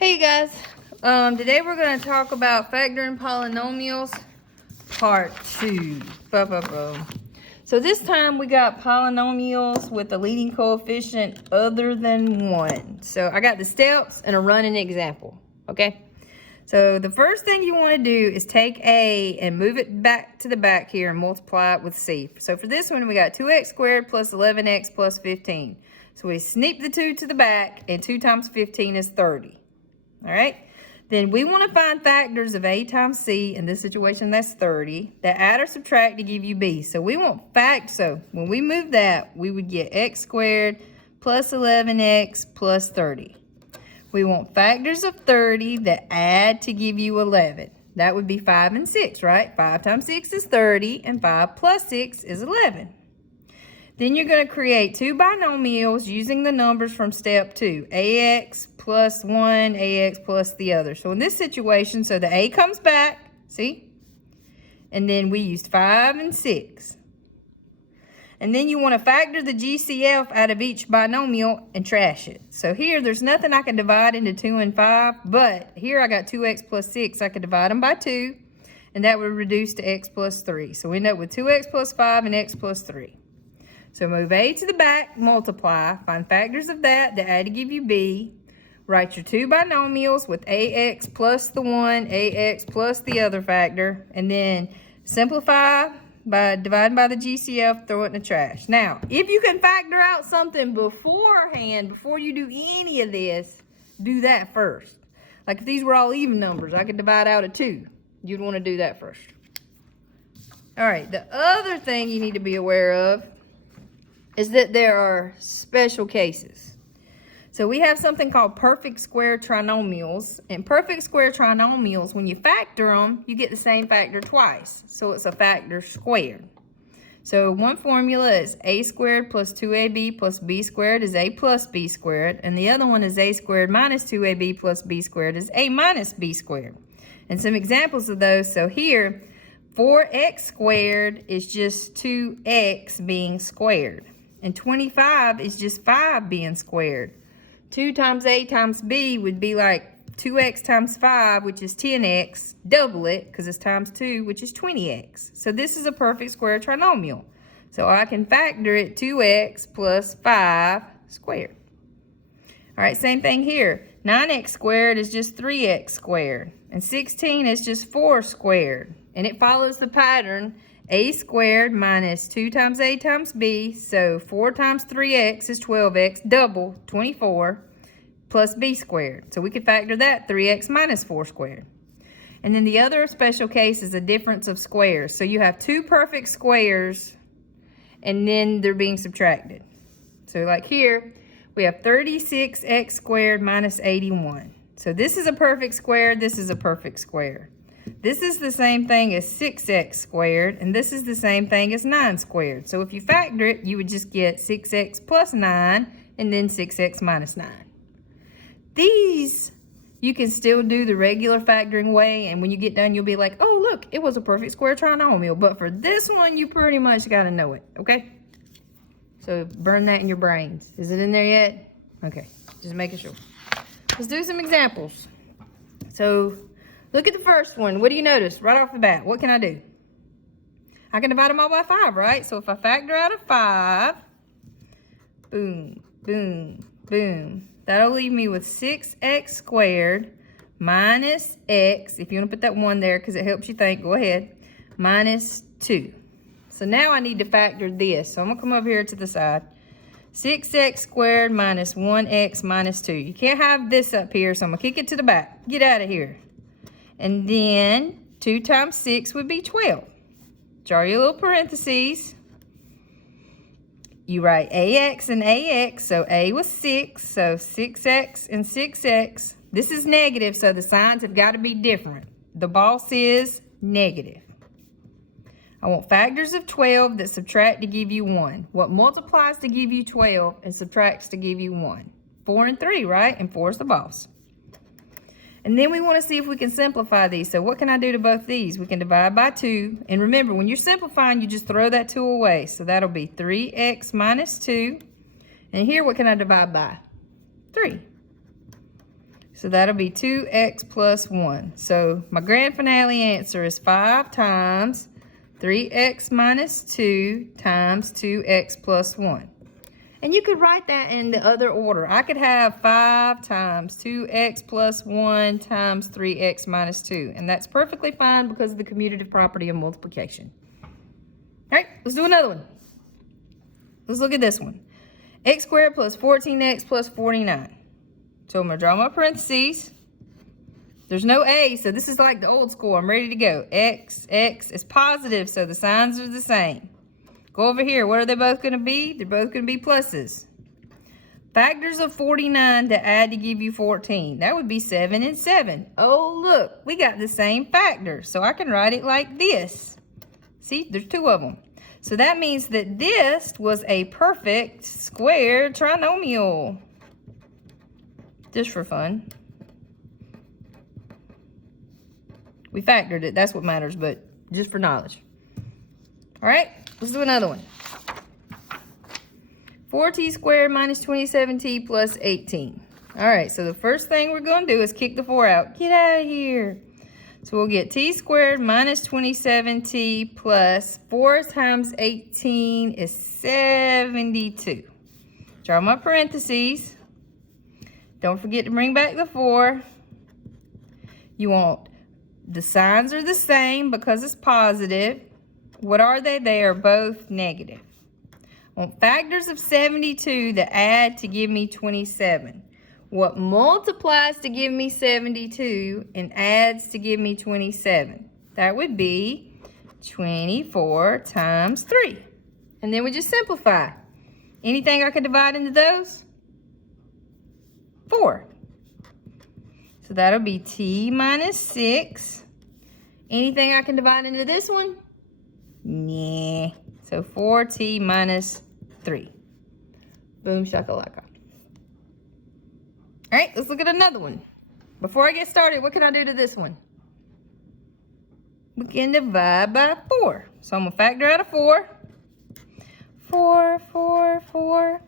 Hey you guys, today we're going to talk about factoring polynomials part 2. So this time we got polynomials with a leading coefficient other than 1. So I got the steps and a running example, okay? So the first thing you want to do is take A and move it back to the back here and multiply it with C. So for this one we got 2x squared plus 11x plus 15. So we sneak the 2 to the back, and 2 times 15 is 30. All right, then we want to find factors of A times C. In this situation, that's 30. That add or subtract to give you B. So we want so when we move that, we would get x squared plus 11x plus 30. We want factors of 30 that add to give you 11. That would be 5 and 6, right? 5 times 6 is 30, and 5 plus 6 is 11. Then you're going to create two binomials using the numbers from step 2. AX plus 1, AX plus the other. So in this situation, so the A comes back, see? And then we used 5 and 6. And then you want to factor the GCF out of each binomial and trash it. So here, there's nothing I can divide into 2 and 5, but here I got 2x plus 6. I could divide them by 2, and that would reduce to x plus 3. So we end up with 2x plus 5 and x plus 3. So move A to the back, multiply, find factors of that add to give you B. Write your two binomials with AX plus the 1, AX plus the other factor, and then simplify by dividing by the GCF, throw it in the trash. Now, if you can factor out something beforehand, before you do any of this, do that first. Like if these were all even numbers, I could divide out a 2. You'd want to do that first. All right, the other thing you need to be aware of is that there are special cases. So we have something called perfect square trinomials. And perfect square trinomials, when you factor them, you get the same factor twice. So it's a factor squared. So one formula is a squared plus 2ab plus b squared is a plus b squared. And the other one is a squared minus 2ab plus b squared is a minus b squared. And some examples of those. So here, 4x squared is just 2x being squared. And 25 is just 5 being squared. 2 times a times b would be like 2x times 5, which is 10x. Double it, because it's times 2, which is 20x. So this is a perfect square trinomial. So I can factor it 2x plus 5 squared. All right, same thing here. 9x squared is just 3x squared. And 16 is just 4 squared. And it follows the pattern a squared minus 2 times a times b, so 4 times 3x is 12x, double, 24, plus b squared. So we could factor that, 3x minus 4 squared. And then the other special case is a difference of squares. So you have two perfect squares, and then they're being subtracted. So like here, we have 36x squared minus 81. So this is a perfect square, this is a perfect square. This is the same thing as 6x squared, and this is the same thing as 9 squared. So if you factor it, you would just get 6x plus 9, and then 6x minus 9. These, you can still do the regular factoring way, and when you get done, you'll be like, oh, look, it was a perfect square trinomial. But for this one, you pretty much got to know it, okay? So burn that in your brains. Is it in there yet? Okay, just making sure. Let's do some examples. So look at the first one. What do you notice right off the bat? What can I do? I can divide them all by 5, right? So if I factor out a 5, boom, boom, boom. That'll leave me with 6x squared minus x. If you want to put that 1 there because it helps you think, go ahead. Minus 2. So now I need to factor this. So I'm going to come over here to the side. 6x squared minus 1x minus 2. You can't have this up here, so I'm going to kick it to the back. Get out of here. And then 2 times 6 would be 12. Draw your little parentheses. You write AX and AX. So A was 6. So 6X and 6X. This is negative, so the signs have got to be different. The boss is negative. I want factors of 12 that subtract to give you 1. What multiplies to give you 12 and subtracts to give you 1? 4 and 3, right? And 4 is the boss. And then we want to see if we can simplify these. So what can I do to both these? We can divide by 2. And remember, when you're simplifying, you just throw that 2 away. So that'll be 3x minus 2. And here, what can I divide by? 3. So that'll be 2x plus 1. So my grand finale answer is 5 times 3x minus 2 times 2x plus 1. And you could write that in the other order. I could have 5 times 2x plus 1 times 3x minus 2. And that's perfectly fine because of the commutative property of multiplication. All right, let's do another one. Let's look at this one. X squared plus 14x plus 49. So I'm going to draw my parentheses. There's no a, so this is like the old school. I'm ready to go. X is positive, so the signs are the same. Go over here. What are they both going to be? They're both going to be pluses. Factors of 49 to add to give you 14. That would be 7 and 7. Oh, look. We got the same factor, so I can write it like this. See, there's 2 of them. So that means that this was a perfect square trinomial. Just for fun. We factored it. That's what matters, but just for knowledge. All right, let's do another one. 4t squared minus 27t plus 18. All right, so the first thing we're going to do is kick the 4 out. Get out of here. So we'll get t squared minus 27t plus 4 times 18 is 72. Draw my parentheses. Don't forget to bring back the 4. You want the signs are the same because it's positive. What are they? They are both negative. I want factors of 72 to add to give me 27. What multiplies to give me 72 and adds to give me 27? That would be 24 times 3. And then we just simplify. Anything I can divide into those? 4. So that'll be t minus 6. Anything I can divide into this one? Nah. So 4t minus 3. Boom shakalaka. All right, let's look at another one. Before I get started, what can I do to this one? We can divide by 4. So I'm going to factor out a 4. 4, 4, 4.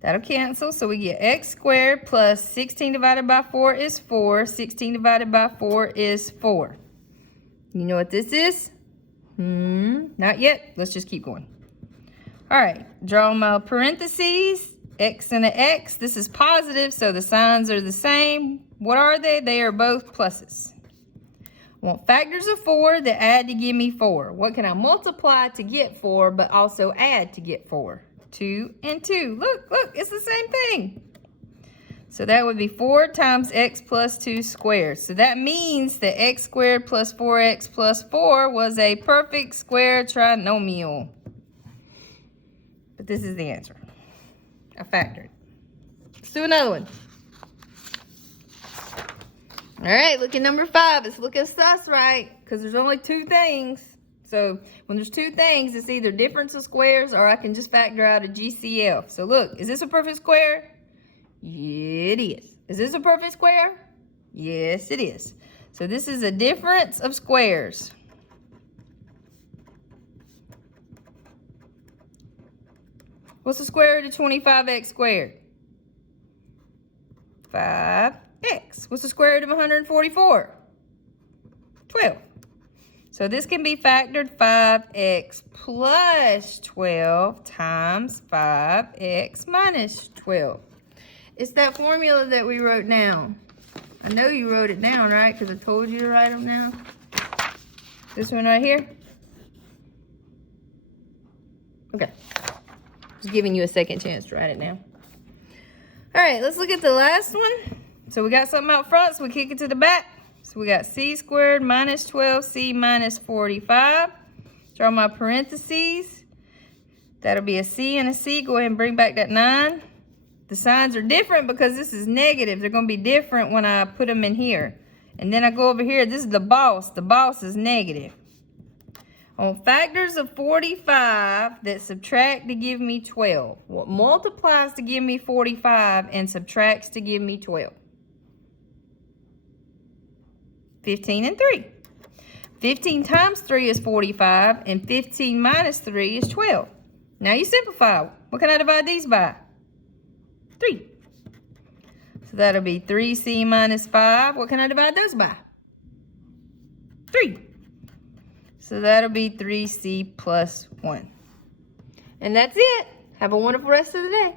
That'll cancel, so we get x squared plus 16 divided by 4 is 4. 16 divided by 4 is 4. You know what this is? Not yet. Let's just keep going. All right, draw my parentheses. X and an X. This is positive, so the signs are the same. What are they? They are both pluses. I want factors of 4 that add to give me 4. What can I multiply to get 4, but also add to get 4? 2 and 2. Look, it's the same thing. So that would be 4 times x plus 2 squared. So that means that x squared plus 4x plus 4 was a perfect square trinomial. But this is the answer. I factored. Let's do another one. All right, look at number 5. It's looking sus, right? Because there's only 2 things. So when there's 2 things, it's either difference of squares or I can just factor out a GCF. So look, is this a perfect square? Yeah, it is. Is this a perfect square? Yes, it is. So this is a difference of squares. What's the square root of 25x squared? 5x. What's the square root of 144? 12. So this can be factored 5x plus 12 times 5x minus 12. It's that formula that we wrote down. I know you wrote it down, right? Because I told you to write them down. This one right here? Okay. Just giving you a second chance to write it down. All right, let's look at the last one. So we got something out front, so we kick it to the back. So we got c squared minus 12c minus 45. Draw my parentheses. That'll be a c and a c. Go ahead and bring back that 9. The signs are different because this is negative. They're going to be different when I put them in here. And then I go over here. This is the boss. The boss is negative. On factors of 45 that subtract to give me 12. What multiplies to give me 45 and subtracts to give me 12? 15 and 3. 15 times 3 is 45, and 15 minus 3 is 12. Now you simplify. What can I divide these by? 3. So that'll be 3c minus 5. What can I divide those by? 3. So that'll be 3c plus 1. And that's it. Have a wonderful rest of the day.